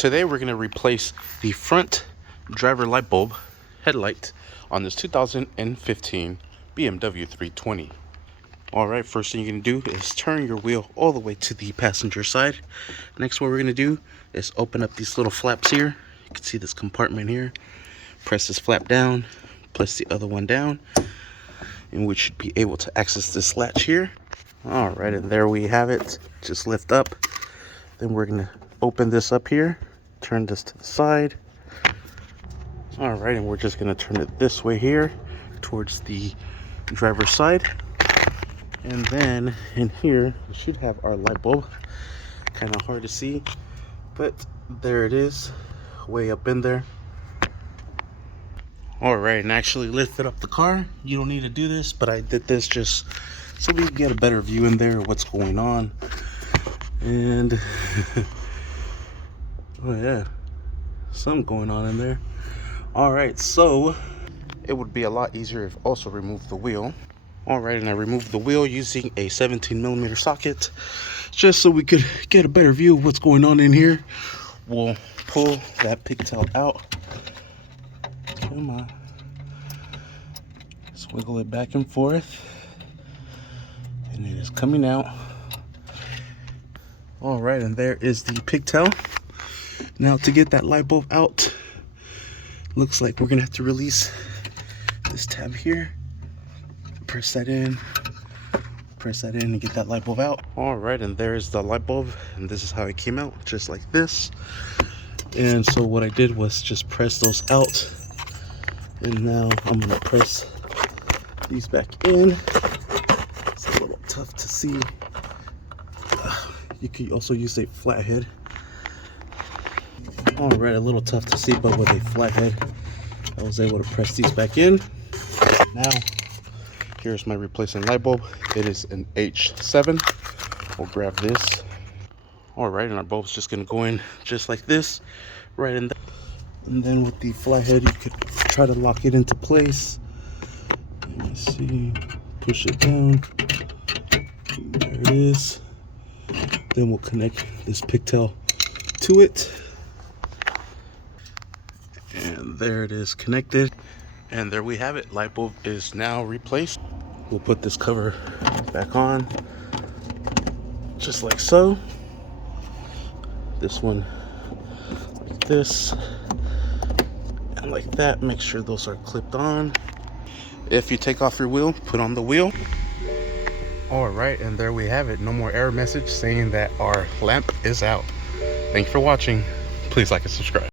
Today we're going to replace the front driver light bulb headlight on this 2015 BMW 320. Alright, first thing you're going to do is turn your wheel all the way to the passenger side. Next, what we're going to do is open up these little flaps here. You can see this compartment here. Press this flap down, press the other one down, and we should be able to access this latch here. Alright, and there we have it. Just lift up. Then we're going to open this up here, turn this to the side. Alright, and we're just going to turn it this way here towards the driver's side. And then in here we should have our light bulb. Kind of hard to see, but there it is, way up in there. Alright, and actually lifted up the car. You don't need to do this, but I did this just so we can get a better view in there of what's going on. And oh yeah, something going on in there. Alright, so it would be a lot easier if also remove the wheel. Alright, and I removed the wheel using a 17mm socket just so we could get a better view of what's going on in here. We'll pull that pigtail out. Come on. Swiggle it back and forth. And it is coming out. Alright, and there is the pigtail. Now to get that light bulb out, looks like we're gonna have to release this tab here. Press that in and get that light bulb out. Alright, and there's the light bulb, and this is how it came out, just like this. And so what I did was just press those out, and now I'm gonna press these back in. It's a little tough to see. You could also use a flathead. Alright, a little tough to see, but with a flathead I was able to press these back in. Now here's my replacement light bulb. It is an H7. We'll grab this. Alright, and our bulb's just gonna go in just like this, right in there. And then with the flathead you could try to lock it into place. Let me see, push it down. There it is. Then we'll connect this pigtail to it. And there it is connected. And there we have it. Light bulb is now replaced. We'll put this cover back on, just like so. This one like this, and like that. Make sure those are clipped on. If you take off your wheel, put on the wheel. Alright, and there we have it. No more error message saying that our lamp is out. Thank you for watching. Please like and subscribe.